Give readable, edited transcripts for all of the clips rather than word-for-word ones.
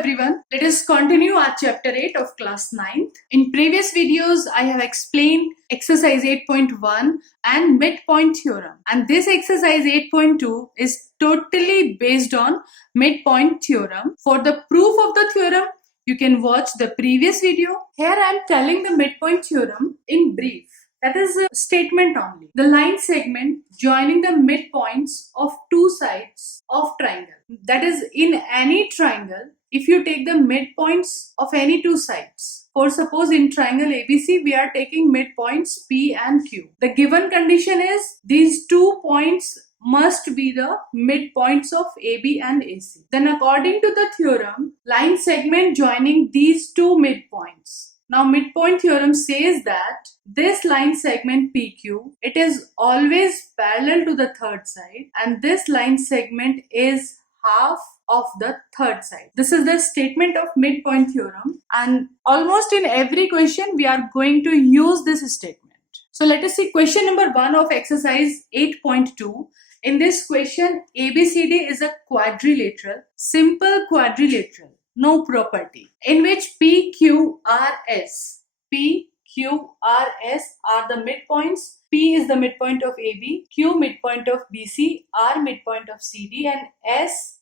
everyone, let us continue our chapter 8 of class 9th. In previous videos, I have explained exercise 8.1 and midpoint theorem, and this exercise 8.2 is totally based on midpoint theorem. For the proof of the theorem, you can watch the previous video. Here I am telling the midpoint theorem in brief. That is a statement only. The line segment joining the midpoints of two sides of triangle. That is, in any triangle, if you take the midpoints of any two sides. For suppose in triangle ABC, we are taking midpoints P and Q. The given condition is these 2 points must be the midpoints of AB and AC. Then according to the theorem, line segment joining these two midpoints. Now midpoint theorem says that this line segment PQ, it is always parallel to the third side, and this line segment is half of the third side. This is the statement of midpoint theorem, and almost in every question we are going to use this statement. So let us see question number 1 of exercise 8.2. In this question, ABCD is a quadrilateral, simple quadrilateral, no property, in which PQRS are the midpoints. P is the midpoint of AB, Q midpoint of BC, R midpoint of CD, and S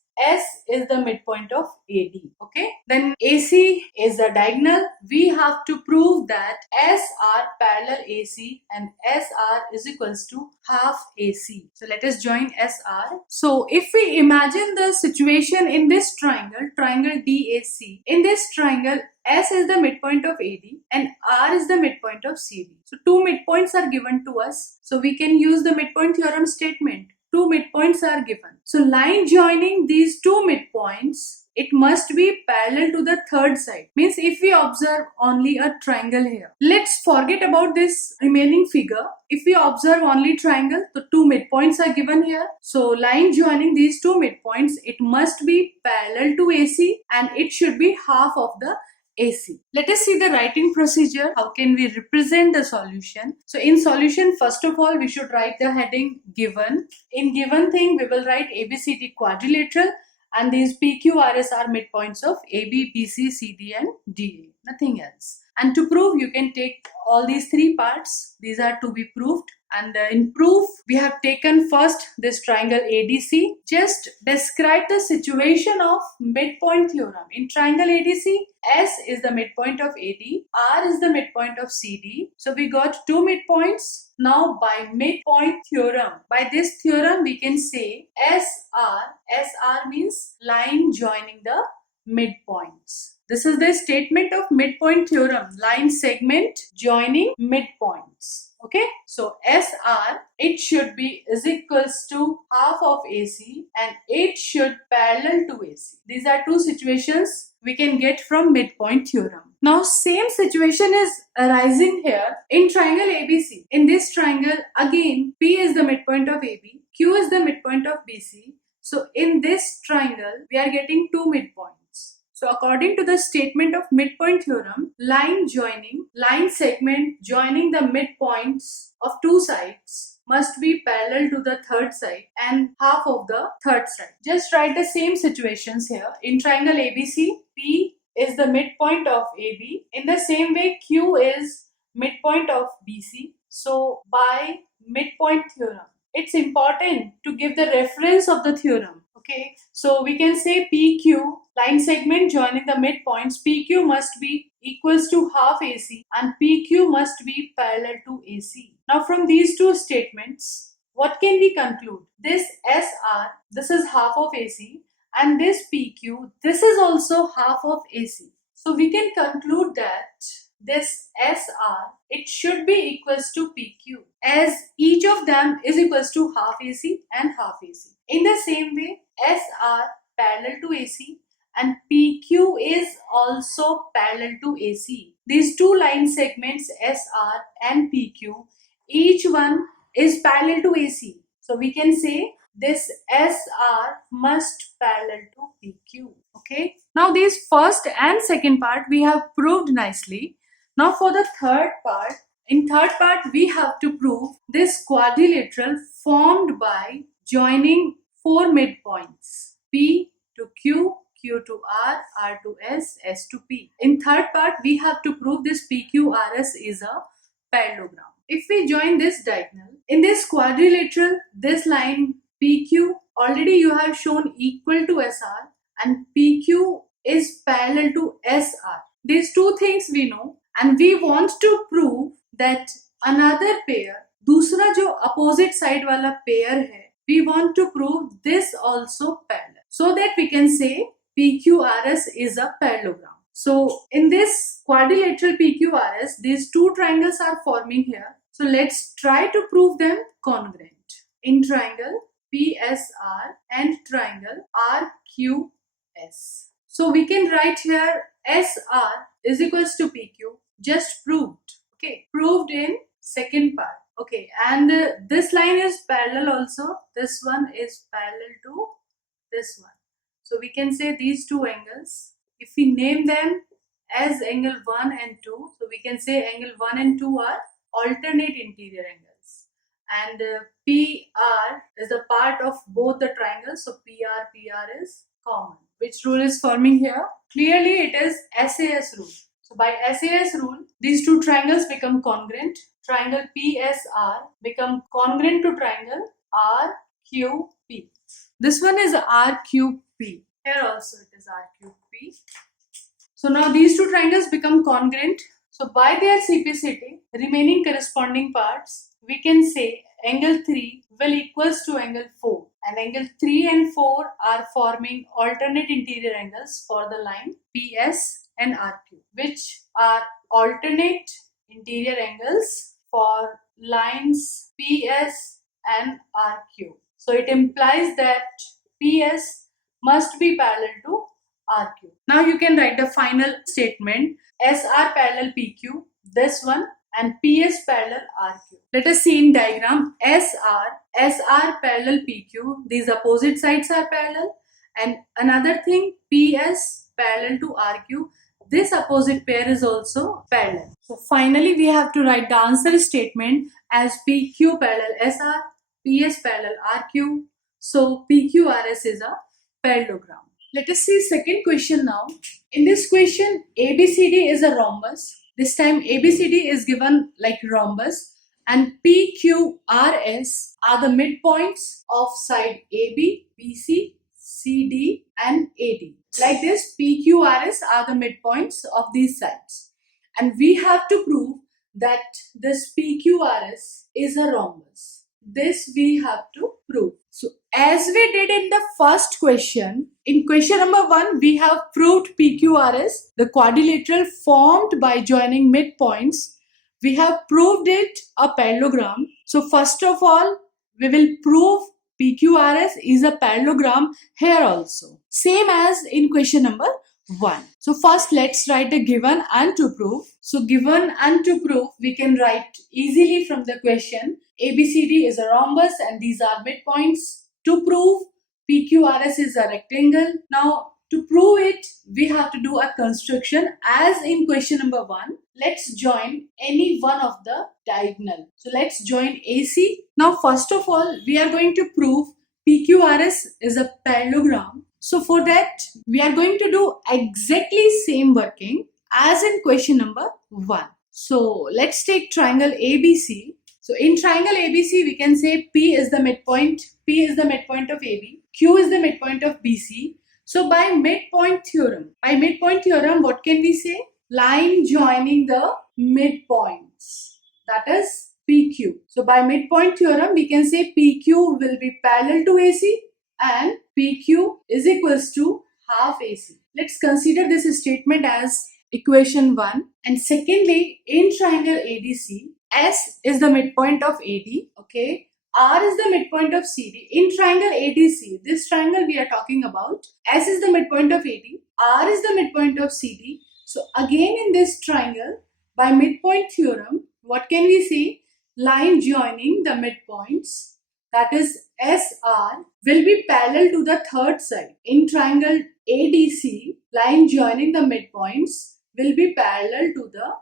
is the midpoint of AD. Okay, then AC is a diagonal. We have to prove that SR parallel AC and SR is equals to half AC. So let us join SR. So if we imagine the situation in this triangle DAC, in this triangle S is the midpoint of AD and R is the midpoint of CD. So two midpoints are given to us. So we can use the midpoint theorem statement. Two midpoints are given. So line joining these two midpoints, it must be parallel to the third side. Means if we observe only a triangle here. Let's forget about this remaining figure. If we observe only triangle, the two midpoints are given here. So line joining these two midpoints, it must be parallel to AC and it should be half of the AC. Let us see the writing procedure. How can we represent the solution? So in solution, first of all, we should write the heading given. In given thing, we will write ABCD quadrilateral and these PQRS are midpoints of AB, BC, CD and DA. Nothing else. And to prove, you can take all these three parts. These are to be proved. And in proof, we have taken first this triangle ADC. Just describe the situation of midpoint theorem. In triangle ADC, S is the midpoint of AD, R is the midpoint of CD. So we got two midpoints. Now by midpoint theorem, by this theorem we can say SR means line joining the midpoints. This is the statement of midpoint theorem, line segment joining midpoints. Okay, so SR, it should be is equals to half of AC and it should parallel to AC. These are two situations we can get from midpoint theorem. Now same situation is arising here in triangle ABC. In this triangle, again P is the midpoint of AB, Q is the midpoint of BC. So in this triangle, we are getting two midpoints. So according to the statement of midpoint theorem, line segment joining the midpoints of two sides must be parallel to the third side and half of the third side. Just write the same situations here. In triangle ABC, P is the midpoint of AB. In the same way, Q is midpoint of BC. So by midpoint theorem, it's important to give the reference of the theorem. Okay, so we can say PQ, line segment joining the midpoints, PQ must be equals to half AC and PQ must be parallel to AC. Now from these two statements, what can we conclude? This SR, this is half of AC, and this PQ, this is also half of AC. So we can conclude that this SR, it should be equals to PQ as each of them is equals to half AC and half AC. In the same way, SR parallel to AC and PQ is also parallel to AC. These two line segments SR and PQ, each one is parallel to AC. So we can say this SR must parallel to PQ. Okay. Now these first and second part we have proved nicely. Now for the third part, in third part we have to prove this quadrilateral formed by joining four midpoints P to Q, Q to R, R to S, S to P. In third part, we have to prove this PQRS is a parallelogram. If we join this diagonal, in this quadrilateral, this line PQ, already you have shown equal to SR, and PQ is parallel to SR. These two things we know, and we want to prove that another pair, दूसरा जो opposite side वाला pair है, we want to prove this also parallel, so that we can say PQRS is a parallelogram. So in this quadrilateral PQRS, these two triangles are forming here. So let's try to prove them congruent. In triangle PSR and triangle RQS. So we can write here SR is equals to PQ, just proved. Okay, proved in second part. Okay, and this line is parallel also. This one is parallel to this one. So we can say these two angles, if we name them as angle 1 and 2, so we can say angle 1 and 2 are alternate interior angles. And PR is a part of both the triangles, so PR is common. Which rule is forming here? Clearly it is SAS rule. So by SAS rule, these two triangles become congruent. Triangle PSR become congruent to triangle RQP. This one is RQP. Here also it is RQP. So now these two triangles become congruent. So by their CPCT, remaining corresponding parts, we can say angle 3 will equals to angle 4. And angle 3 and 4 are forming alternate interior angles for the line PS and RQ, which are alternate interior angles for lines PS and RQ. So it implies that PS must be parallel to RQ. Now you can write the final statement: SR parallel PQ, this one, and PS parallel RQ. Let us see in diagram. SR parallel PQ, these opposite sides are parallel, and another thing, PS parallel to RQ, this opposite pair is also parallel. So finally we have to write the answer statement as PQ parallel SR, PS parallel RQ. So PQRS is a parallelogram. Let us see second question now. In this question, ABCD is a rhombus. This time ABCD is given like rhombus, and PQRS are the midpoints of side AB, BC, CD and AD. Like this, PQRS are the midpoints of these sides. And we have to prove that this PQRS is a rhombus. This we have to prove. So as we did in the first question, in question number 1, we have proved PQRS, the quadrilateral formed by joining midpoints. We have proved it a parallelogram. So first of all, we will prove PQRS is a parallelogram here also. Same as in question number 1. So first let's write the given and to prove. So given and to prove, we can write easily from the question. ABCD is a rhombus and these are midpoints. To prove PQRS is a rectangle. Now to prove it, we have to do a construction as in question number 1. Let's join any one of the diagonal. So let's join AC. Now first of all, we are going to prove PQRS is a parallelogram. So for that, we are going to do exactly same working as in question number 1. So let's take triangle ABC. So in triangle ABC, we can say P is the midpoint. P is the midpoint of AB. Q is the midpoint of BC. So by midpoint theorem, what can we say? Line joining the midpoints. That is PQ. So by midpoint theorem, we can say PQ will be parallel to AC and PQ is equals to half AC. Let's consider this statement as equation 1. And secondly, in triangle ADC, S is the midpoint of AD, okay? R is the midpoint of CD. In triangle ADC, this triangle we are talking about, S is the midpoint of AD, R is the midpoint of CD. So again in this triangle, by midpoint theorem, what can we say? Line joining the midpoints, that is SR, will be parallel to the third side. In triangle ADC, line joining the midpoints will be parallel to the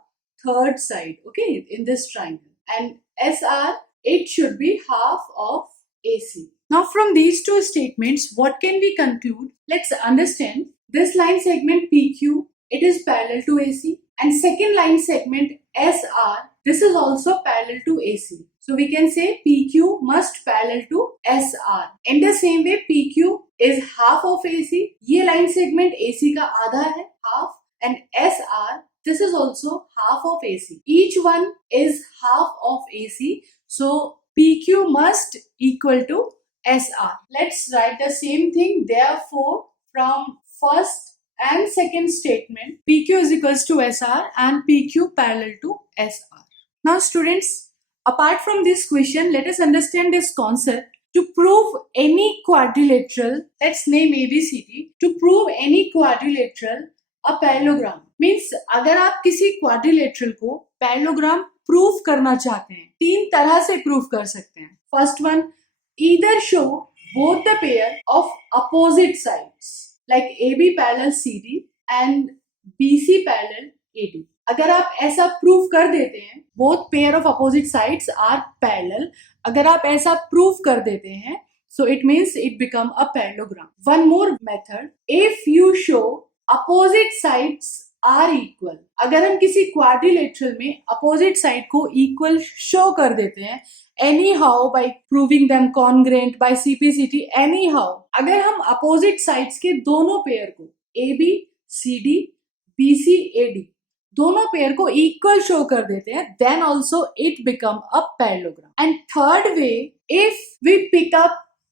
third side, okay, in this triangle. And SR, it should be half of AC. Now from these two statements, what can we conclude? Let's understand. this line segment PQ, it is parallel to AC, and second line segment SR, this is also parallel to AC. So we can say PQ must parallel to SR. In the same way, PQ is half of AC. ये line segment AC का आधा है, half, and SR, this is also half of AC. Each one is half of AC. So PQ must equal to SR. Let's write the same thing. Therefore, from first and second statement, PQ is equals to SR and PQ parallel to SR. Now students, apart from this question, let us understand this concept. To prove any quadrilateral, let's name ABCD, to prove any quadrilateral, a parallelogram means अगर आप किसी quadrilateral को parallelogram prove करना चाहते हैं, तीन तरह से prove कर सकते हैं. First one, either show both the pair of opposite sides like AB parallel CD and BC parallel AD. अगर आप ऐसा प्रूव कर देते हैं, both pair of opposite sides are parallel, अगर आप ऐसा प्रूव कर देते हैं, so it means it become a parallelogram. One more method, if you show opposite sides are equal, अगर हम किसी quadrilateral में opposite side को equal show कर देते हैं, anyhow by proving them congruent by CPCT, anyhow अगर हम opposite sides के दोनों pair को AB, CD, BC, AD दोनों पेयर को इक्वल शो कर देते हैं, then also it become a parallelogram. And third way, if we pick up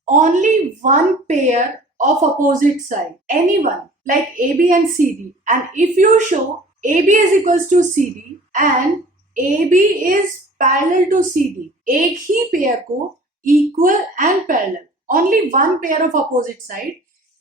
only one pair of opposite side, any one like AB and CD, and if you show AB is equals to CD and AB is parallel to CD, एक ही pair को equal and parallel, only one pair of opposite side,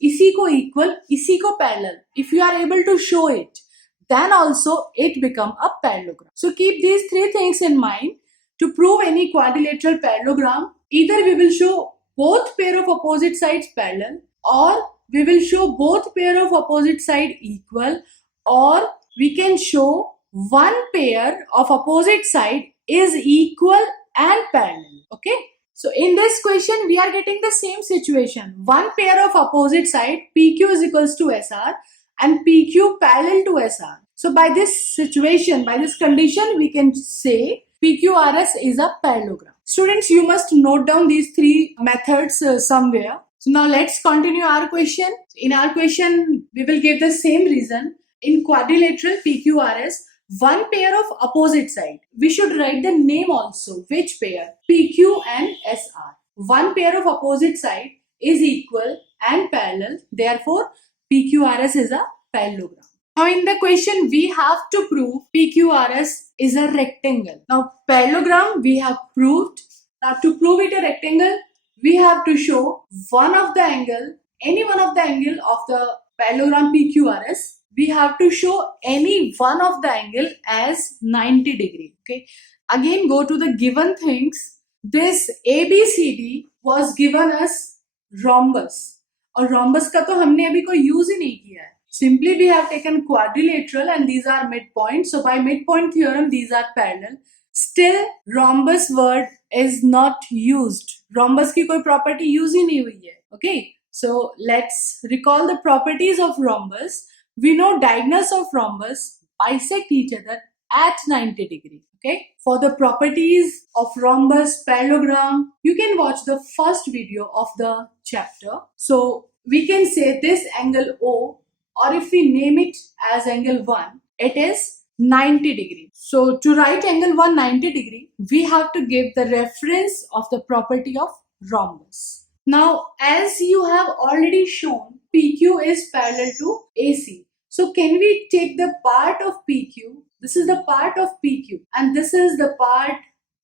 इसी को equal, इसी को parallel, if you are able to show it, then also it become a parallelogram. So keep these three things in mind. To prove any quadrilateral parallelogram, either we will show both pair of opposite sides parallel, or we will show both pair of opposite side equal, or we can show one pair of opposite side is equal and parallel. Okay. So in this question, we are getting the same situation. One pair of opposite side, PQ is equals to SR, and PQ parallel to SR. So by this situation, by this condition, we can say PQRS is a parallelogram. Students, you must note down these three methods somewhere. So now let's continue our question. In our question, we will give the same reason. In quadrilateral PQRS, one pair of opposite side. We should write the name also. Which pair? PQ and SR. One pair of opposite side is equal and parallel. Therefore, PQRS is a parallelogram. Now in the question, we have to prove PQRS is a rectangle. Now parallelogram we have proved. Now to prove it a rectangle, we have to show one of the angle, any one of the angle of the parallelogram PQRS. We have to show any one of the angle as 90 degree. Okay. Again, go to the given things. This ABCD was given as rhombus. और rhombus का तो हमने अभी कोई use ही नहीं किया है. Simply we have taken quadrilateral and these are midpoint. So by midpoint theorem, these are parallel. Still, rhombus word is not used. Rhombus की कोई property use ही नहीं हुई है. Okay. So let's recall the properties of rhombus. We know diagonals of rhombus bisect each other at 90 degree. Okay. For the properties of rhombus parallelogram, you can watch the first video of the chapter. So we can say this angle O, or if we name it as angle 1, it is 90 degree. So to write angle 1 90 degree, we have to give the reference of the property of rhombus. Now, as you have already shown, PQ is parallel to AC. So can we take the part of PQ? This is the part of PQ and this is the part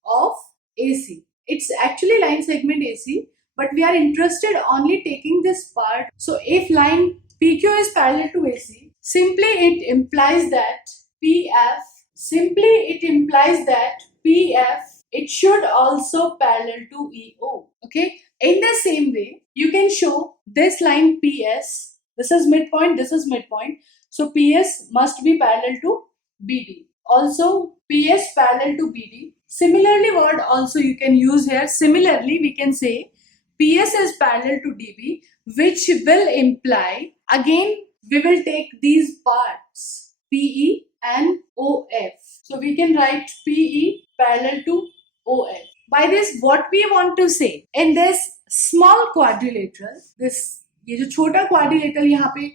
of AC. It's actually line segment AC, but we are interested only taking this part. So if line PQ is parallel to AC, simply it implies that PF, it should also parallel to EO. Okay. In the same way, you can show this line PS. This is midpoint. So PS must be parallel to BD. Also, PS parallel to BD. Similarly, word also you can use here. Similarly, we can say PS is parallel to DB, which will imply again we will take these parts PE and OF. So we can write PE parallel to OF. By this, what we want to say, in this small quadrilateral, ये जो छोटा quadrilateral यहाँ पे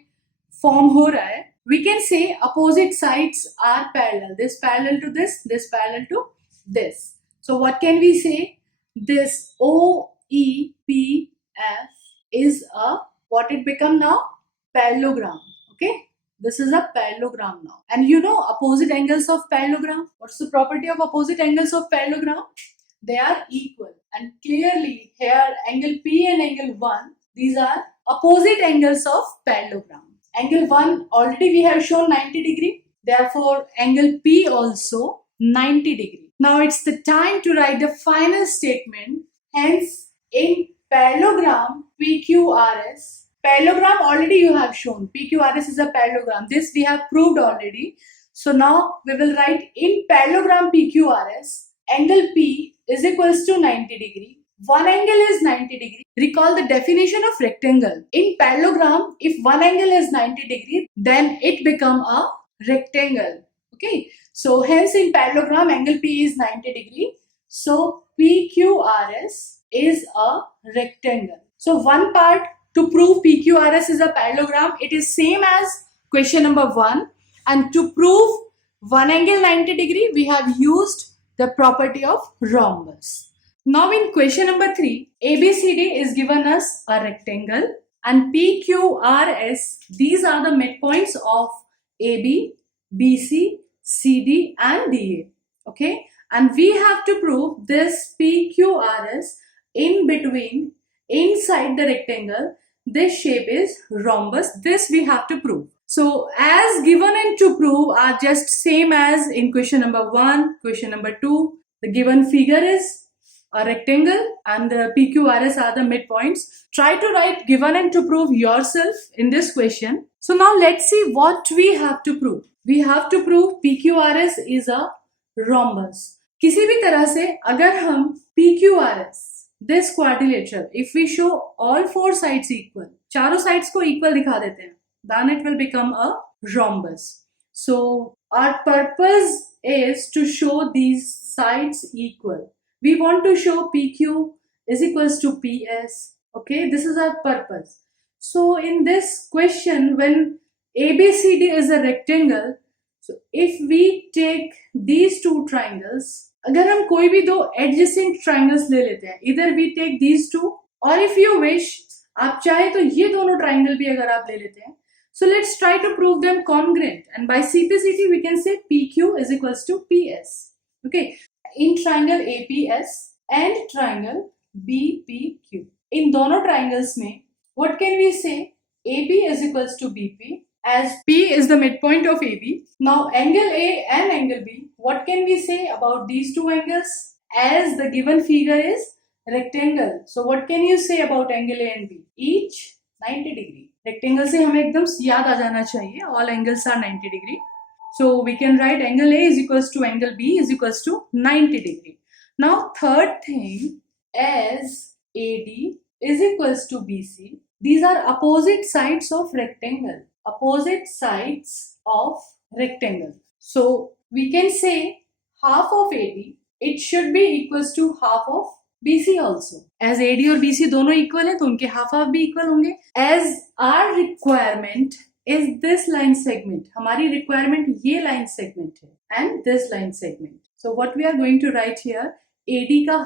form हो रहा है, we can say opposite sides are parallel. This parallel to this parallel to this. So what can we say? This OEPF is a, what it become now? Parallelogram. Okay, this is a parallelogram now. And you know opposite angles of parallelogram. What's the property of opposite angles of parallelogram? They are equal. And clearly here angle P and angle 1, these are opposite angles of parallelogram. Angle 1 already we have shown 90 degree. Therefore angle P also 90 degree. Now it's the time to write the final statement. Hence in parallelogram PQRS, parallelogram already you have shown. PQRS is a parallelogram. This we have proved already. So now we will write in parallelogram PQRS, angle P is equals to 90 degree. One angle is 90 degree. Recall the definition of rectangle. In parallelogram, if one angle is 90 degree, then it become a rectangle. Okay. So hence in parallelogram, angle P is 90 degree. So PQRS is a rectangle. So one part to prove PQRS is a parallelogram, it is same as question number 1. And to prove one angle 90 degree, we have used the property of rhombus. Now in question number 3, ABCD is given as a rectangle and PQRS, these are the midpoints of AB, BC, CD and DA. Okay, and we have to prove this PQRS in between, inside the rectangle, this shape is rhombus. This we have to prove. So as given and to prove are just same as in question number 1, question number 2. The given figure is a rectangle and the PQRS are the midpoints. Try to write given and to prove yourself in this question. So now let's see what we have to prove. We have to prove PQRS is a rhombus. किसी भी तरह से अगर हम PQRS, this quadrilateral, if we show all 4 sides equal, चारों sides को equal दिखा देते हैं, then it will become a rhombus. So our purpose is to show these sides equal. We want to show PQ is equals to PS. Okay, this is our purpose. So in this question, when ABCD is a rectangle, so if we take these two triangles, अगर हम कोई भी दो adjacent triangles ले लेते हैं, either we take these two or if you wish, आप चाहे तो ये दोनों triangle भी अगर आप ले लेते हैं. So let's try to prove them congruent, and by CPCT we can say PQ is equals to PS. Okay, in triangle APS and triangle BPQ, in दोनों triangles में what can we say? AB is equals to BP, as P is the midpoint of AB. Now angle A and angle B, what can we say about these two angles? As the given figure is rectangle, so what can you say about angle A and B? Each 90 degree. Rectangle से हमें एकदम याद आ जाना चाहिए, all angles are 90 degree. So we can write angle A is equals to angle B is equals to 90 degree. Now third thing, as AD is equals to BC, these are opposite sides of rectangle. Opposite sides of rectangle. So we can say half of AD, it should be equals to half of BC also. As AD और BC दोनों equal है तो उनके half half भी equal होंगे. As our requirement is this line segment, हमारी requirement ये line segment है and this line segment. So what we are going to write here, AD का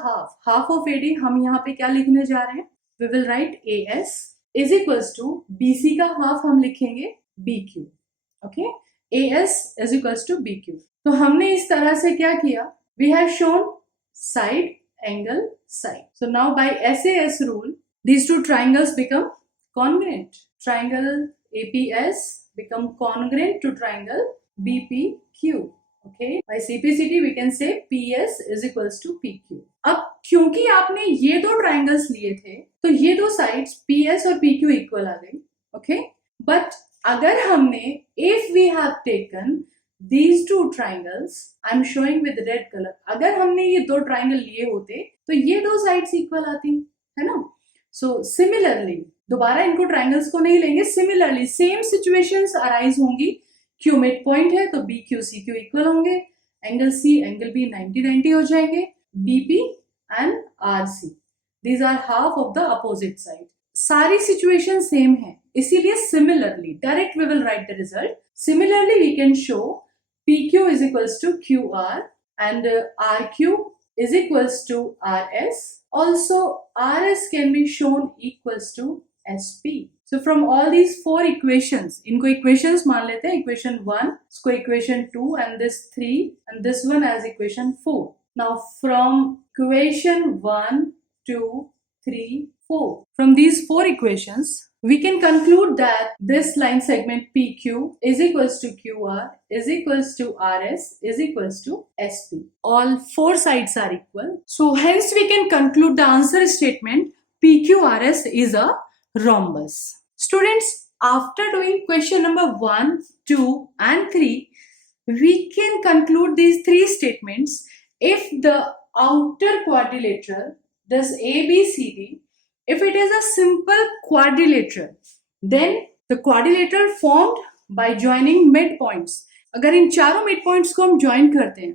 half of AD हम यहाँ पे क्या लिखने जा रहे हैं? We will write AS is equals to BC का half हम लिखेंगे BQ. Okay, AS is equals to BQ. तो हमने इस तरह से क्या किया? We have shown side, angle, side. So now by SAS rule, these two triangles become congruent. Triangle APS become congruent to triangle BPQ. Okay, by CPCT we can say PS is equals to PQ. अब क्योंकि आपने ये दो triangles लिए थे, तो ये दो sides PS और PQ equal आ गई. Okay, but अगर हमने, if we have taken these two triangles, I am showing with red color, अगर हमने ये दो triangle लिए होते तो ये दो sides equal आती, है ना? So similarly, दोबारा इनको ट्राइंगल्स को नहीं लेंगे. सिमिलरली सेम सिचुएशंस अराइज होंगी. Q मिड पॉइंट है तो BQ CQ इक्वल होंगे. एंगल C एंगल B 90-90 हो जाएंगे. BP and RC these are half of the opposite side. सारी सिचुएशन सेम है, इसीलिए similarly direct we will write the result. Similarly we can show PQ is equals to QR and RQ is equals to RS. Also RS can be shown equals to SP. So from all these four equations, इनको equations मान लेते हैं. equation 1, इसको equation 2 and this 3 and this one as equation 4. Now from equation 1, 2, 3, 4. From these four equations, we can conclude that this line segment PQ is equals to QR is equals to RS is equals to SP. All four sides are equal. So hence we can conclude the answer statement PQRS is a rhombus. Students, after doing question number 1, 2 and 3, we can conclude these three statements if the outer quadrilateral, this ABCD, if it is a simple quadrilateral, then the quadrilateral formed by joining midpoints. अगर इन चारों midpoints को हम join करते हैं,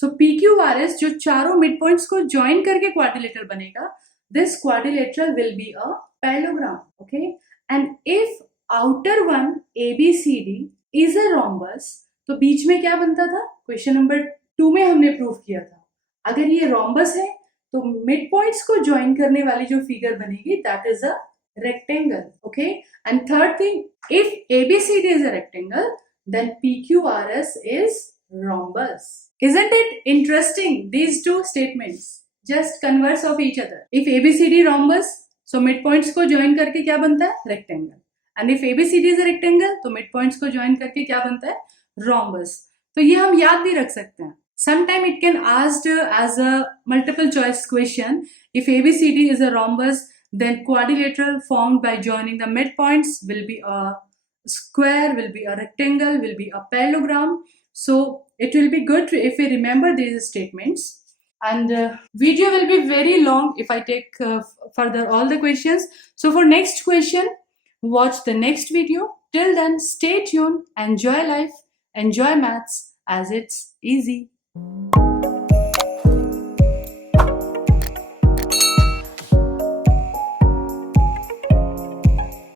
so PQRS जो चारों midpoints को join करके quadrilateral बनेगा, this quadrilateral will be a parallelogram. Okay, and if outer one ABCD is a rhombus, तो बीच में क्या बनता था? क्वेश्चन नंबर 2 में हमने प्रूव किया था. अगर ये rhombus है तो मिड पॉइंट्स को ज्वाइन करने वाली जो फिगर बनेगी that is a rectangle. Okay, and third thing, if ABCD is a rectangle then PQRS is rhombus. Isn't it interesting, these two statements just converse of each other? If ABCD rhombus, so mid points को join करके क्या बनता है? Rectangle. And if ABCD is a rectangle तो mid points को join करके क्या बनता है? rhombus. तो ये हम याद भी रख सकते हैं. Sometime it can asked as a multiple choice question. If ABCD is a rhombus, then quadrilateral formed by joining the midpoints will be a square, will be a rectangle, will be a parallelogram. So it will be good if we remember these statements. And video will be very long if I take further all the questions. So for next question, watch the next video. Till then, stay tuned, enjoy life, enjoy maths as it's easy.